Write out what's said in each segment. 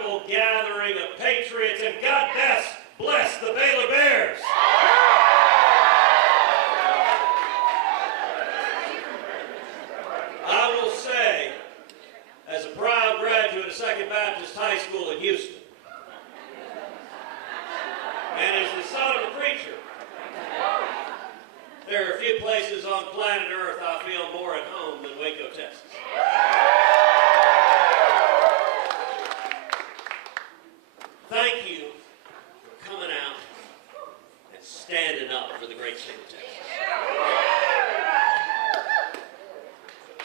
incredible gathering of patriots, and God bless the Baylor Bears. I will say, as a proud graduate of Second Baptist High School in Houston, and as the son of a preacher, there are a few places on planet Earth I feel more at home than Waco, Texas. Thank you for coming out and standing up for the great state of Texas.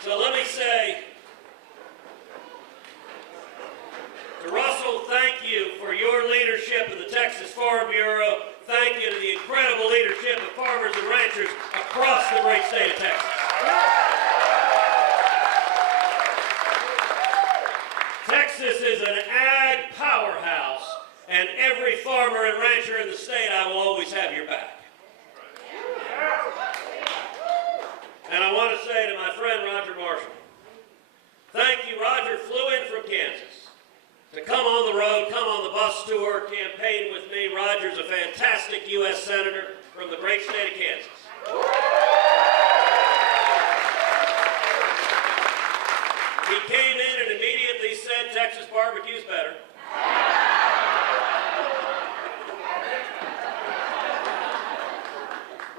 So let me say to Russell, thank you for your leadership of the Texas Farm Bureau. Thank you to the incredible leadership of farmers and ranchers across the great state of Texas. Texas is an ag powerhouse, and every farmer and rancher in the state, I will always have your back. And I want to say to my friend Roger Marshall, thank you. Roger flew in from Kansas to come on the road, come on the bus tour, campaign with me. Roger's a fantastic U.S. Senator from the great state of Kansas. He came in and immediately said Texas barbecue's better.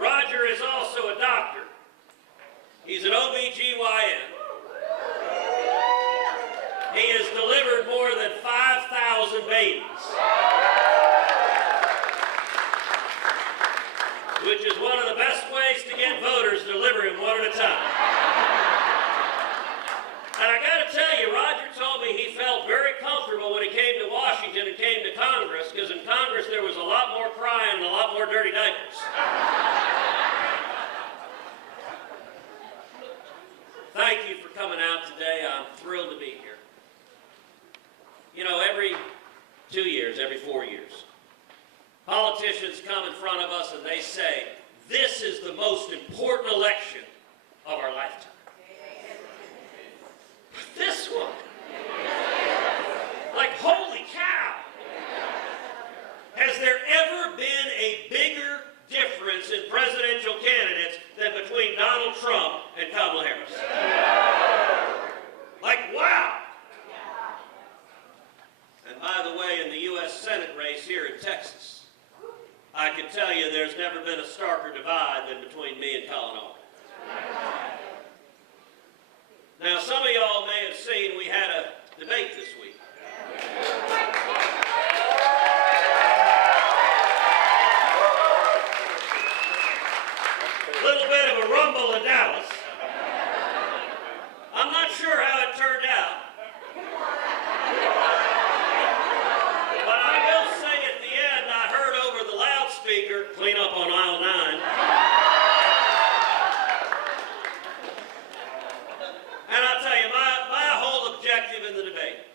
Roger is also a doctor. He's an OB-GYN. He has delivered more than 5,000 babies, which is one of the best ways to get voters to deliver him one at a time. And I got to tell you, Roger told me he felt very comfortable when he came to Washington and came to Congress, because in Congress there was a lot more crying and a lot more dirty diapers. Thank you for coming out today. I'm thrilled to be here. You know, every 2 years, every 4 years, politicians come in front of us and they say, this is the most important election of our lifetime. But this one, like, holy cow, has there ever been a bigger difference in presidential candidates than between Donald Trump and Kamala Harris? Like, wow. And by the way, in the U.S. Senate race here in Texas, I can tell you there's never been a starker divide than between me and Colin Albright. Now, some of y'all may have seen we had a debate this week. A little bit of a rumble in Dallas. I'm not sure how it turned out. But I will say at the end, I heard over the loudspeaker, clean up on aisle 9. And I'll tell you, my whole objective in the debate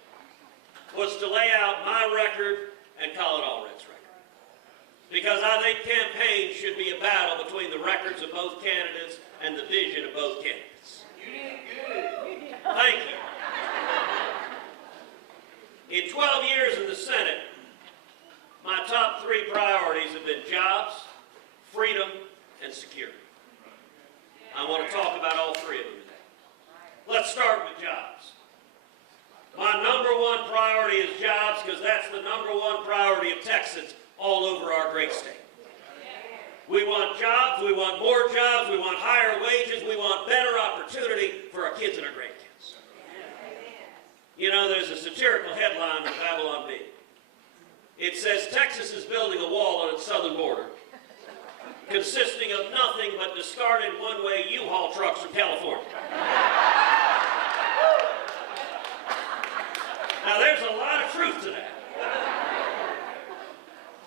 was to lay out my record and Colin Albright's record. Because I think campaigns should be a battle between the records of both candidates and the vision of both candidates. You did good. Thank you. In 12 years in the Senate, my top 3 priorities have been jobs, freedom, and security. I want to talk about all 3 of them today. Let's start with jobs. My #1 priority is jobs, because that's the #1 priority of Texans all over our great state. We want jobs, we want more jobs, we want higher wages, we want better opportunity for our kids and our grandkids. You know, there's a satirical headline in Babylon Bee. It says, Texas is building a wall on its southern border, consisting of nothing but discarded one-way U-Haul trucks from California. Now, there's a lot of truth to that.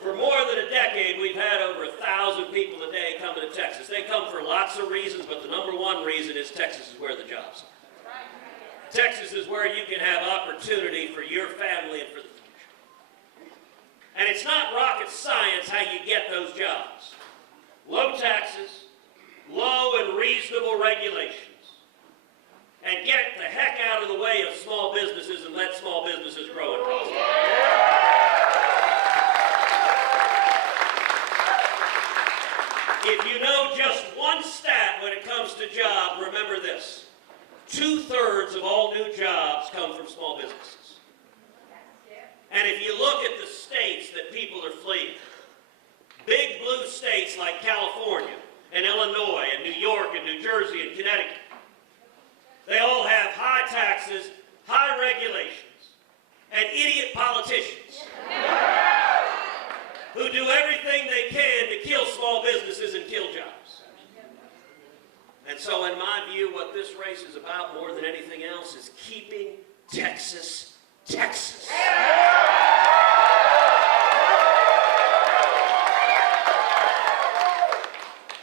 For more than a decade, we've had over 1,000 people a day coming to Texas. They come for lots of reasons, but the #1 reason is Texas is where the jobs are. Texas is where you can have opportunity for your family and for the future. And it's not rocket science how you get those jobs. Low taxes, low and reasonable regulations, and get the heck out of the way of small businesses and let small businesses grow and prosper. If you know just one stat when it comes to jobs, remember this. 2/3 of all new jobs come from small businesses. And if you look at the states that people are fleeing, big blue states like California and Illinois and New York and New Jersey and Connecticut, they all have high taxes, high regulations, and idiot politicians who do everything they can to kill small businesses and kill jobs. And so in my view, what this race is about more than anything else is keeping Texas, Texas.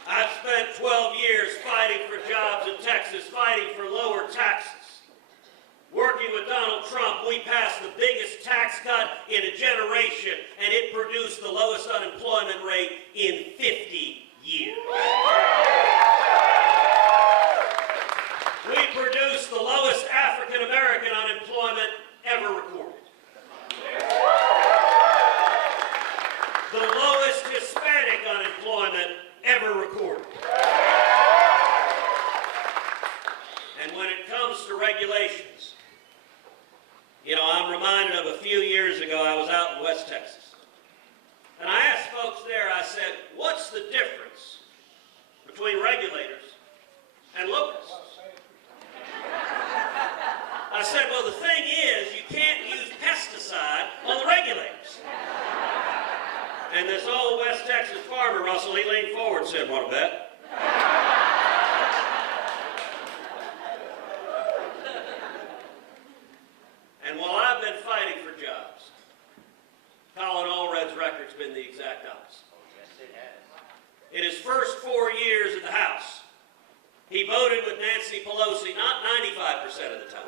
I've spent 12 years fighting for jobs in Texas, fighting for lower taxes. Working with Donald Trump, we passed the biggest tax cut in a generation, and it produced the lowest unemployment rate in 50 years. We produced the lowest African American unemployment ever recorded. The lowest Hispanic unemployment ever recorded. And when it comes to regulations, you know, I'm reminded of a few years ago, I was out in West Texas. And I asked folks there, I said, what's the difference between regulators and locusts? I said, well, the thing is, you can't use pesticide on the regulators. And this old West Texas farmer, Russell, he leaned forward and said, want to bet? And while I've been fighting for jobs, Colin Allred's record's been the exact opposite. Yes, it has. In his first 4 years in the House, he voted with Nancy Pelosi not 95% of the time,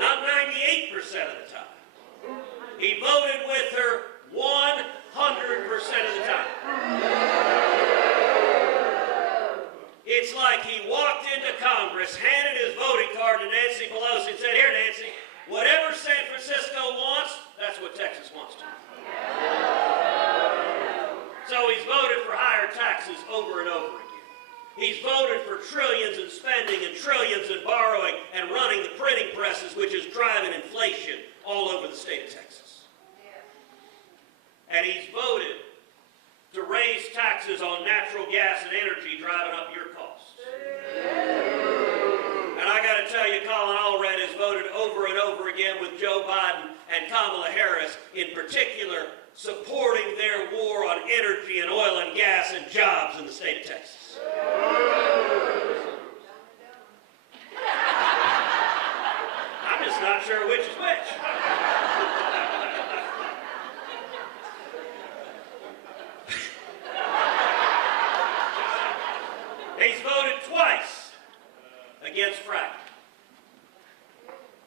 not 98% of the time. He voted with her 100% of the time. It's like he walked into Congress, handed his voting card to Nancy Pelosi and said, here, Nancy, whatever San Francisco wants, that's what Texas wants to. So he's voted for higher taxes over and over again. He's voted for trillions in spending and trillions in borrowing and running the printing presses, which is driving inflation all over the state of Texas. And he's voted to raise taxes on natural gas and energy, driving up your costs. And I got to tell you, Colin Allred has voted over and over again with Joe Biden and Kamala Harris, in particular, supporting their war on energy and oil and gas and jobs in the state of Texas. I'm just not sure which is which. He's voted twice against fracking.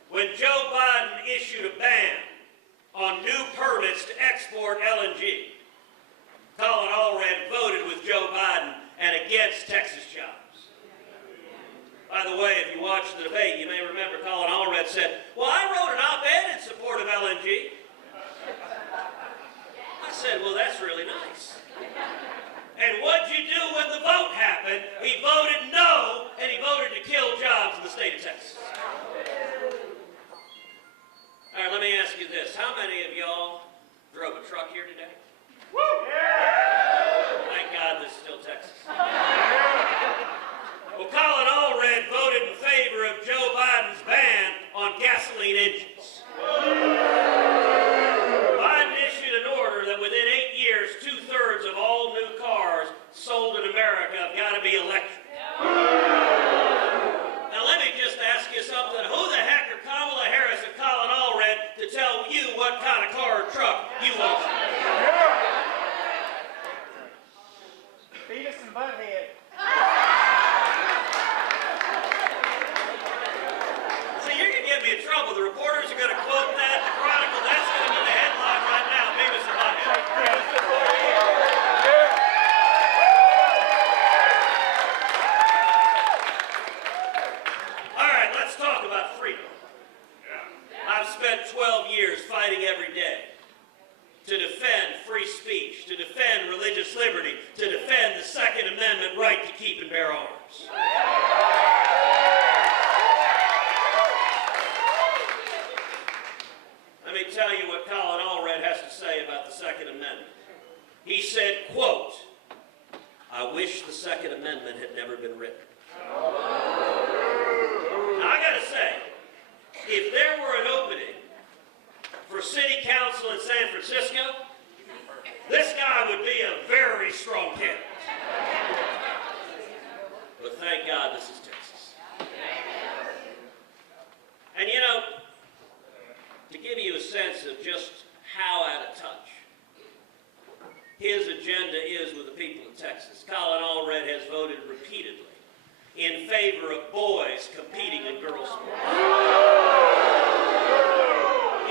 When Joe Biden issued a ban on new permits to export LNG, Colin Allred voted with Joe Biden and against Texas jobs. By the way, if you watched the debate, you may remember Colin Allred said, well, I wrote an op-ed in support of LNG. I said, well, that's really nice. And what'd you do when the vote happened? He voted no, and he voted to kill jobs in the state of Texas. All right, let me ask you this. How many of y'all drove a truck here today? Woo! Yeah! Thank God this is still Texas. Well, Colin Allred voted in favor of Joe Biden's ban on gasoline engines. Biden issued an order that within 8 years, 2/3 of all new cars sold in America have got to be electric. Now let me just ask you something. Who the heck are Kamala Harris and Colin Allred to tell you what kind of car or truck you want? Beavis and Butthead. See, you're going to get me in trouble. The reporters are going to quote that, the Chronicle, that's going to be the headline right now, Beavis and Butthead. All right, let's talk about freedom. I've spent 12 years fighting every day to defend free speech, to defend religious liberty, to defend the Second Amendment right to keep and bear arms. Let me tell you what Colin Allred has to say about the Second Amendment. He said, quote, "I wish the Second Amendment had never been written." Now, I gotta say, if there were an opening for city council in San Francisco, this guy would be a very strong candidate. But thank God this is Texas. And you know, to give you a sense of just how out of touch his agenda is with the people of Texas, Colin Allred has voted repeatedly in favor of boys competing in girls' sports,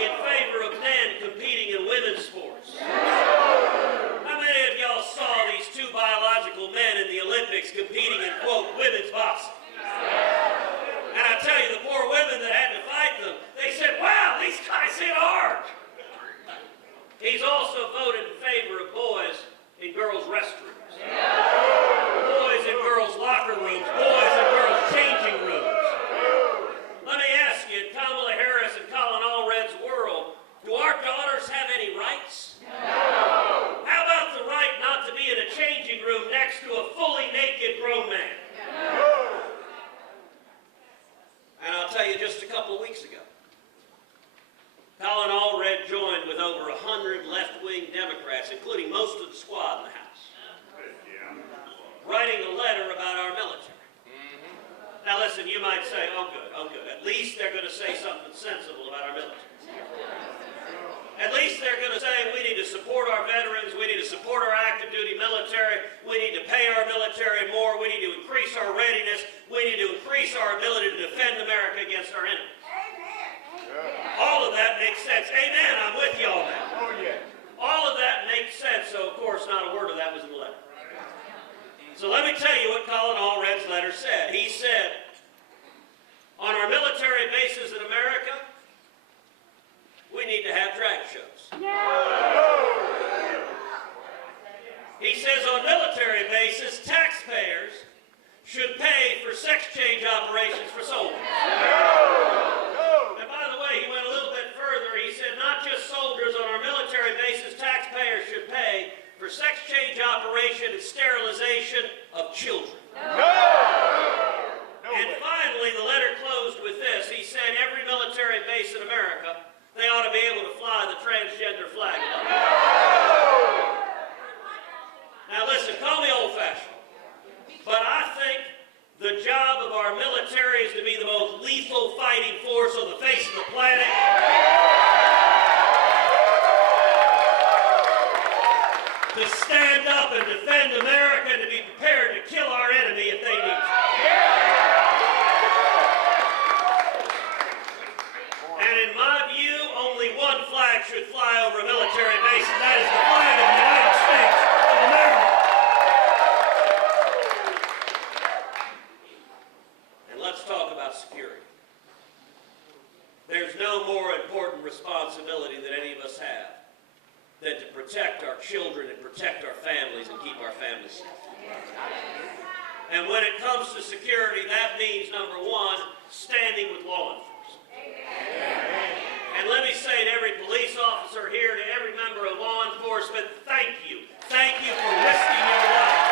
in favor of men competing in women's sports. How many of y'all saw these two biological men in the Olympics competing in, quote, women's boxing? And I tell you, the poor women that had to fight them, they said, wow, these guys hit hard. He's also voted in favor of boys in girls' restrooms, boys in girls' locker rooms, boys in girls' changing rooms. Let me ask you, in Kamala Harris and Colin Allred's world, do our daughters have any rights? No. How about the right not to be in a changing room next to a fully naked grown man? No. And I'll tell you, just a couple of weeks ago, Colin Allred joined with over 100 left-wing Democrats, including most of the squad in the House, writing a letter about our military. Now listen, you might say, oh good. At least they're going to say something sensible about our military. At least they're going to say we need to support our veterans, we need to support our active duty military, we need to pay our military more, we need to increase our readiness, we need to increase our ability to defend America against our enemies. All of that makes sense. Amen, I'm with you on that. Oh, yeah. All of that makes sense, so of course not a word of that was in the letter. So let me tell you what Colin Allred's letter said. He said, on our military bases in America, we need to have drag shows. He says on military bases, taxpayers should pay for sex change operations for soldiers. And by the way, he went a little bit further. He said not just soldiers on our military bases, taxpayers should pay for sex change operation and sterilization of children. And finally, the letter closed with this. He said every military base in America, they ought to be able to fly the transgender flag. Now listen, call me old-fashioned, but I think the job of our military is to be the most lethal fighting force on the face of the planet. To stand up and defend America and to be prepared to kill our enemy if they need to. And in my view, only one flag should fly over a military base, and that is the flag of the United States of America. And let's talk about security. There's no more important responsibility that any of us have than to protect our children and protect our families and keep our families safe. And when it comes to security, that means, number one, standing with law enforcement. And let me say to every police officer here, to every member of law enforcement, thank you. Thank you for risking your life.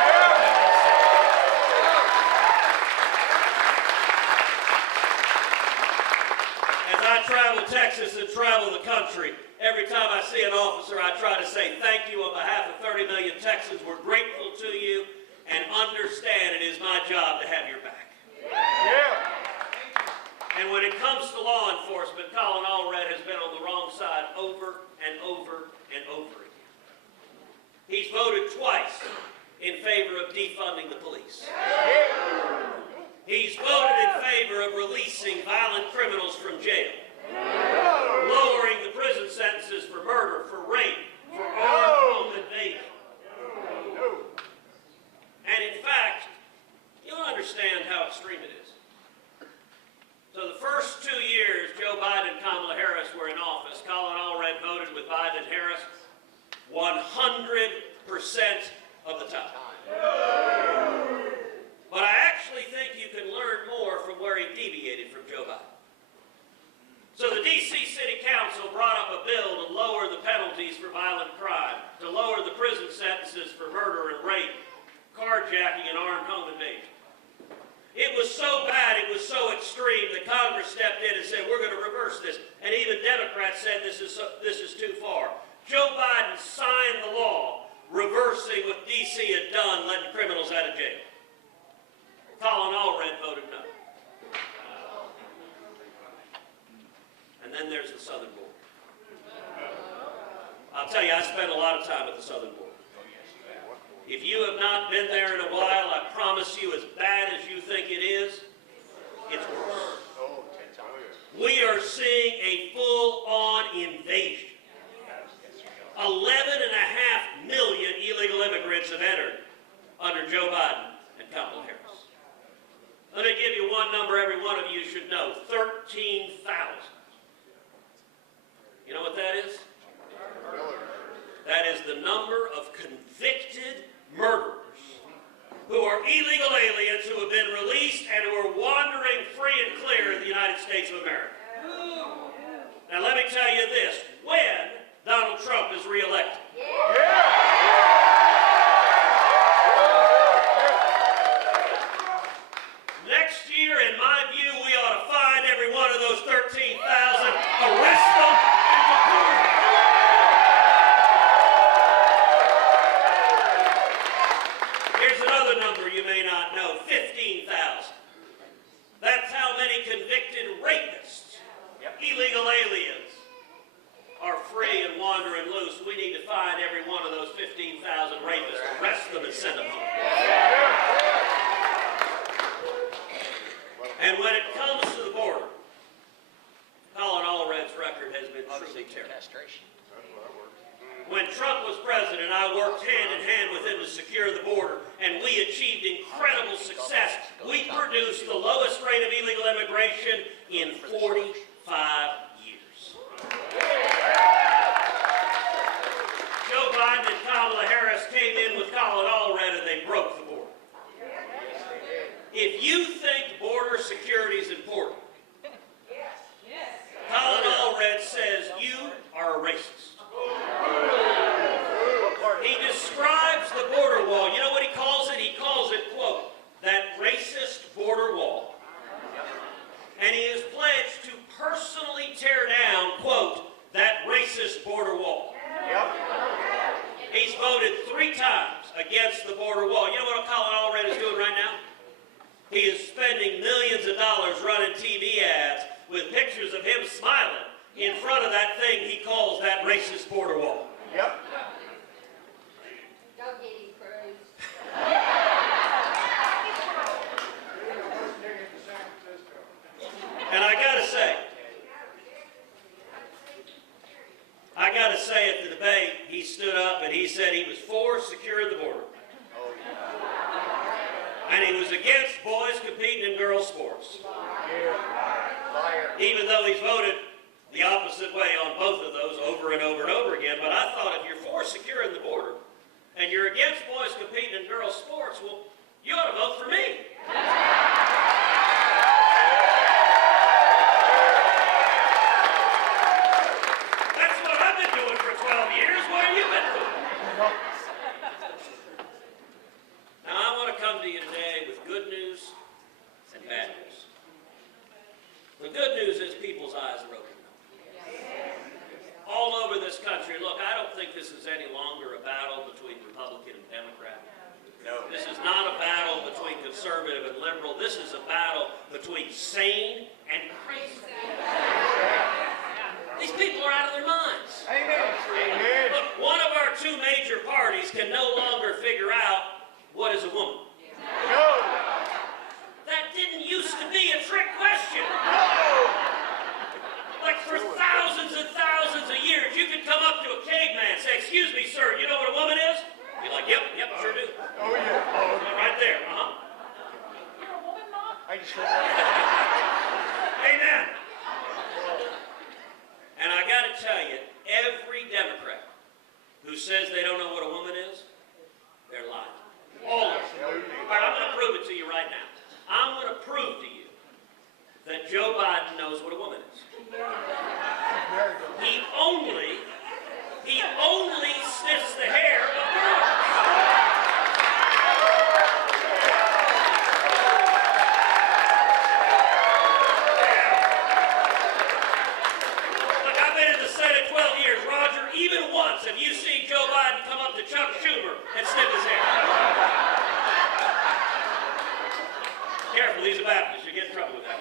As I travel Texas and travel the country, every time I see an officer, I try to say thank you on behalf of 30 million Texans. We're grateful to you and understand it is my job to have your back. Yeah. And when it comes to law enforcement, Colin Allred has been on the wrong side over and over and over again. He's voted twice in favor of defunding the police. He's voted in favor of releasing violent criminals from jail, lowering the prison sentences for murder, for rape, for armed home invasion. And in fact, you don't understand how extreme it is. So the first 2 years Joe Biden and Kamala Harris were in office, Colin Allred voted with Biden and Harris 100% of the time. But I actually think you can learn more from where he deviated from Joe Biden. So the D.C. City Council brought up a bill to lower the penalties for violent crime, to lower the prison sentences for murder and rape, carjacking, and armed home invasion. It was so bad, it was so extreme that Congress stepped in and said, we're going to reverse this. And even Democrats said this is too far. Joe Biden signed the law reversing what D.C. had done, letting criminals out of jail. Colin Allred voted no. And then there's the southern border. I'll tell you, I spent a lot of time at the southern border. If you have not been there in a while, I promise you, as bad as you think it is, it's worse. We are seeing a full-on invasion. 11.5 million illegal immigrants have entered under Joe Biden and Kamala Harris. Let me give you one number every one of you should know. 13,000. You know what that is? That is the number of convicted murderers who are illegal aliens who have been released and who are wandering free and clear in the United States of America. Now let me tell you this, when Donald Trump is reelected. Next year, in my view, we ought to find every one of those 13,000, arrest them, and deport them. Here's another number you may not know, 15,000. That's how many convicted rapists, illegal aliens, are free and wandering loose. We need to find every one of those 15,000 rapists, arrest them, and send them home. And when it comes to the border, Colin Allred's record has been truly terrible. When Trump was president, I worked hand in hand with him to secure the border, and we achieved incredible success. We produced the lowest rate of illegal immigration in 45 years. Joe Biden and Kamala Harris came in with Colin Allred, and they broke the border. If you think border security is important, Colin Allred says you are a racist. He describes the border wall. You know what he calls it? He calls it, quote, that racist border wall. And he has pledged to personally tear down, quote, that racist border wall. He's voted 3 times against the border wall. You know what Colin Allred is doing right now? He is spending millions of dollars running TV ads with pictures of him smiling in front of that thing he calls that racist border wall. Yep. Go get him, Cruz. And I gotta say at the debate, he stood up and he said he was for securing the border. And he was against boys competing in girls' sports. Even though he's voted the opposite way on both of those over and over and over again. But I thought if you're for securing the border and you're against boys competing in girls' sports, well, you ought to vote for me. That's what I've been doing for 12 years. What have you been doing? Now, I want to come to you today with good news and bad news. The good news is people's eyes are open. All over this country, look, I don't think this is any longer a battle between Republican and Democrat. No. This is not a battle between conservative and liberal. This is a battle between sane and crazy. These people are out of their minds. Amen. Amen. Look, one of our 2 major parties can no longer figure out what is a woman. No. That didn't used to be a trick question. Like for thousands and thousands of years, you could come up to a caveman and say, "Excuse me, sir, you know what a woman is?" You're like, "Yep, sure do." Oh, yeah. Oh, Right there, You're a woman, Mom? I just Amen. And I got to tell you, every Democrat who who says they don't know what a woman is, they're lying. All of them. All right, I'm going to prove it to you right now. I'm going to prove to you that Joe Biden knows what a woman is. He only sniffs the hair of girls. Look, I've been in the Senate 12 years. Roger, even once have you seen Joe Biden come up to Chuck Schumer and sniff his hair? Careful, he's a Baptist. You get in trouble with that.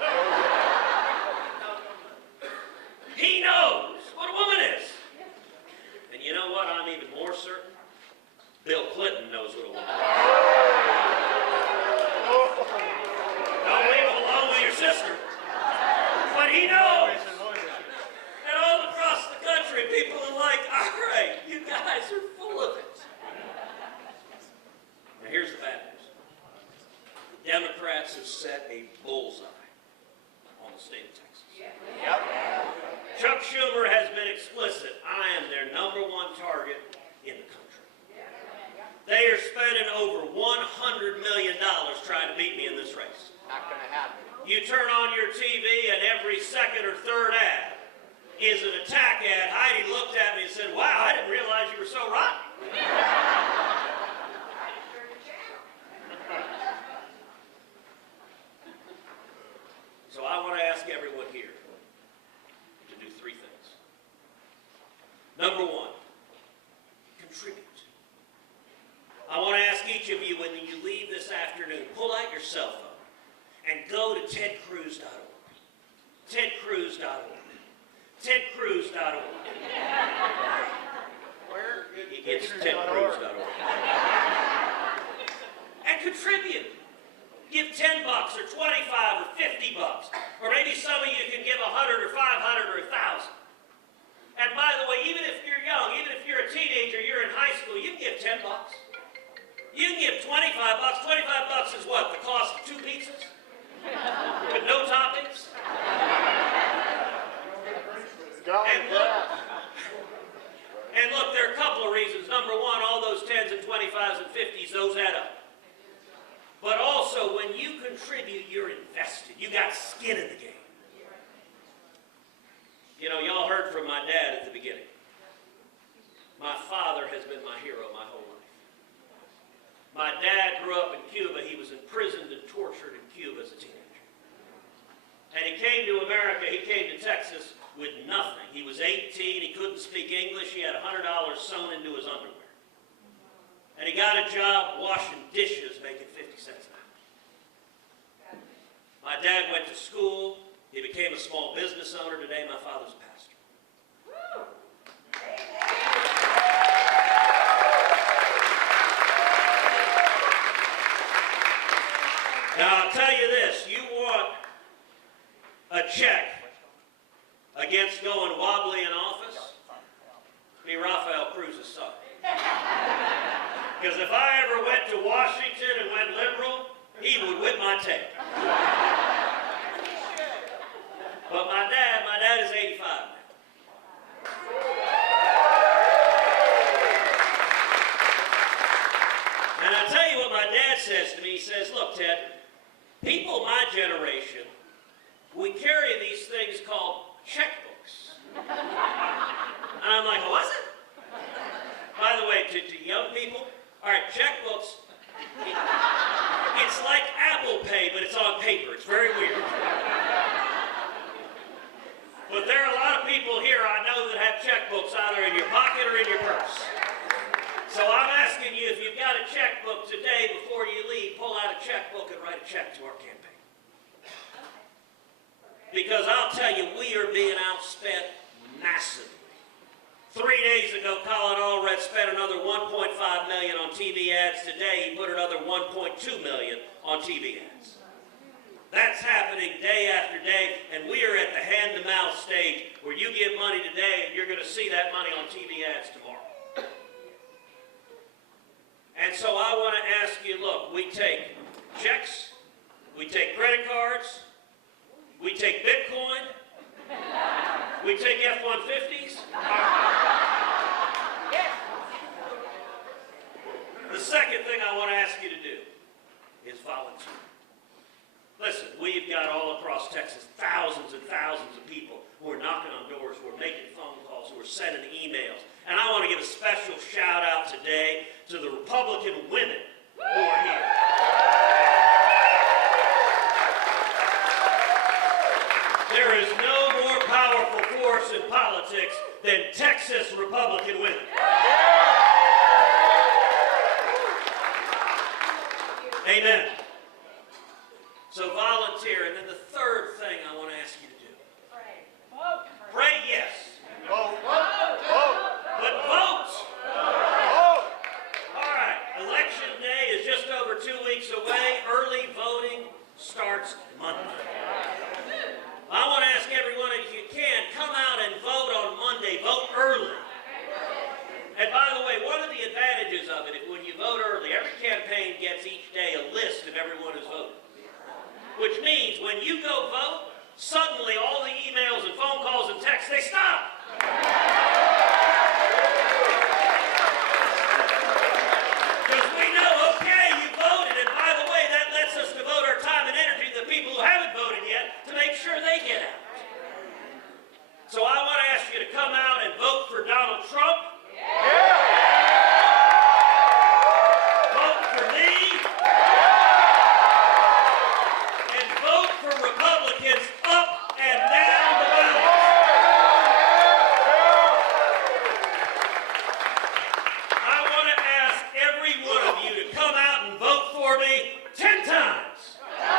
He knows what a woman is. And you know what? I'm even more certain. Bill Clinton knows what a woman is. Don't leave him alone with your sister. But he knows. And all across the country, people are like, all right, you guys are full of it. Now here's the bad news. The Democrats have set a bullseye on the state of Texas. Yep. Chuck Schumer has been explicit. I am their #1 target in the country. They are spending over $100 million trying to beat me in this race. Not gonna happen. You turn on your TV and every second or third ad is an attack ad. Heidi looked at me and said, wow, I didn't realize you were so rotten. So I want to ask everyone here to do 3 things. Number 1, contribute. I want to ask each of you when you leave this afternoon, pull out your cell phone and go to tedcruz.org. tedcruz.org. tedcruz.org. Where? It's tedcruz.org. And contribute. Give $10 or $25 or $50, or maybe some of you can give $100 or $500 or $1,000. And by the way, even if you're young, even if you're a teenager, you're in high school, you can give $10. You can give $25. $25 is what? The cost of 2 pizzas? With no toppings? And look, there are a couple of reasons. Number 1, all those 10s and 25s and 50s, those add up. But also, when you contribute, you're invested. You got skin in the game. You know, y'all heard from my dad at the beginning. My father has been my hero my whole life. My dad grew up in Cuba. He was imprisoned and tortured in Cuba as a teenager. And he came to America, he came to Texas with nothing. He was 18, he couldn't speak English, he had $100 sewn into his underwear. And he got a job washing dishes, making 50 cents an hour. My dad went to school. He became a small business owner. Today, my father's a pastor. Now, I'll tell you this. You want a check against going wobbly in office? Be Rafael Cruz's son. Because if I ever went to Washington and went liberal, he would whip my tail. But my dad is 85 now. And I'll tell you what my dad says to me. He says, look, Ted, people my generation, we carry these things called checkbooks. And I'm like, what is it? By the way, to young people, all right, checkbooks, it's like Apple Pay, but it's on paper. It's very weird. But there are a lot of people here I know that have checkbooks either in your pocket or in your purse. So I'm asking you, if you've got a checkbook today, before you leave, pull out a checkbook and write a check to our campaign. Because I'll tell you, we are being outspent massively. 3 days ago, Colin Allred spent another $1.5 million on TV ads. Today, he put another $1.2 million on TV ads. That's happening day after day, and we are at the hand-to-mouth stage where you give money today, and you're going to see that money on TV ads tomorrow. And so I want to ask you, look, we take checks, we take credit cards, we take Bitcoin, we take F-150s, Texas, thousands and thousands of people who are knocking on doors, who are making phone calls, who are sending emails. And I want to give a special shout out today to the Republican women who are here. There is no more powerful force in politics than Texas Republican women. Amen. So volunteer, and then the third thing I want to ask you to do. Pray, yes. Vote. Vote. But vote. Vote. All right, election day is just over 2 weeks away. Early voting starts Monday. I want to ask everyone, if you can, come out and vote on Monday. Vote early. And by the way, one of the advantages of it, when you vote early, every campaign gets each day a list of everyone who's voted. Which means when you go vote, suddenly all the emails and phone calls and texts, they stop. Because we know, okay, you voted, and by the way, that lets us devote our time and energy to the people who haven't voted yet to make sure they get out. So I want to ask you to come out and vote for Donald Trump. Vote for me. And vote for Republicans up and down the ballot. I want to ask every one of you to come out and vote for me 10 times. All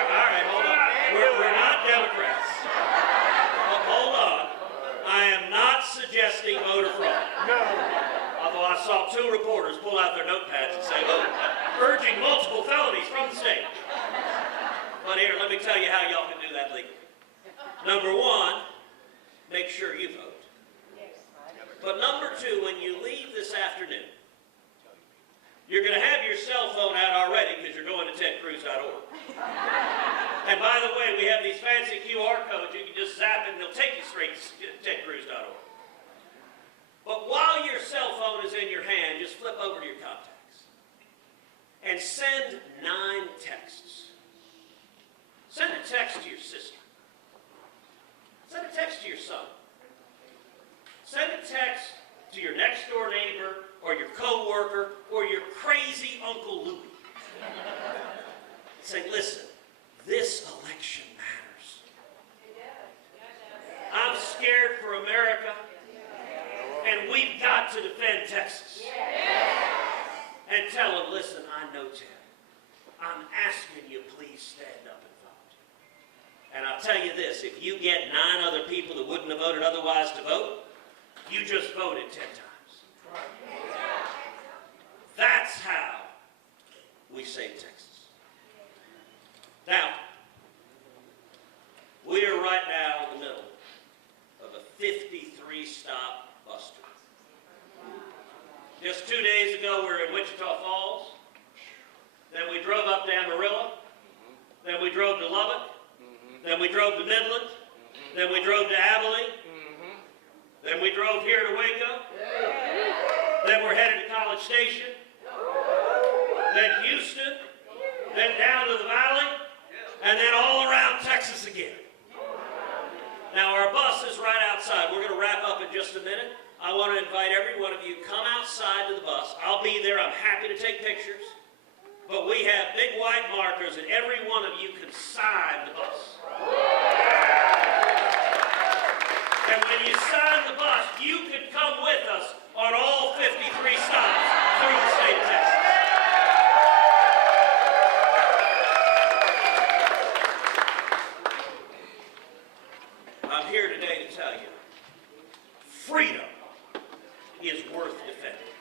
right, hold on. We're not Democrats. Hold on. I am not suggesting voter fraud. No. Although I saw 2 reporters pull out their notepads and say, oh, urging multiple felonies from the stage. But here, let me tell you how y'all can do that legally. Number 1, make sure you vote. But number 2, when you leave this afternoon, you're going to have your cell phone out already because you're going to tedcruz.org. And by the way, we have these fancy QR codes. You can just zap it and they'll take you straight to tedcruz.org. But while your cell phone is in your hand, just flip over to your contacts and send 9 texts. Send a text to your sister. Send a text to your son. Send a text to your next door neighbor or your co-worker or your crazy Uncle Louie. Say, listen, this election matters. I'm scared for America. And we've got to defend Texas. And tell them, listen, I know Ted. I'm asking you, please stand up and vote. And I'll tell you this, if you get 9 other people that wouldn't have voted otherwise to vote, you just voted 10 times. That's how we save Texas. Now, we are right now in the middle of a 53-stop bus tour. Just 2 days ago, we were in Wichita Falls. Then we drove up to Amarillo. Then we drove to Lubbock. Then we drove to Midland. Then we drove to Abilene. Then we drove here to Waco. Then we're headed to College Station. Then Houston. Then down to the Valley. And then all around Texas again. Now our bus is right outside. We're going to wrap up in just a minute. I want to invite every one of you, come outside to the bus. I'll be there. I'm happy to take pictures. But we have big white markers, and every one of you can sign the bus. And when you sign the bus, you can come with us on all 53 stops through the state of Texas. I'm here today to tell you, freedom is worth defending.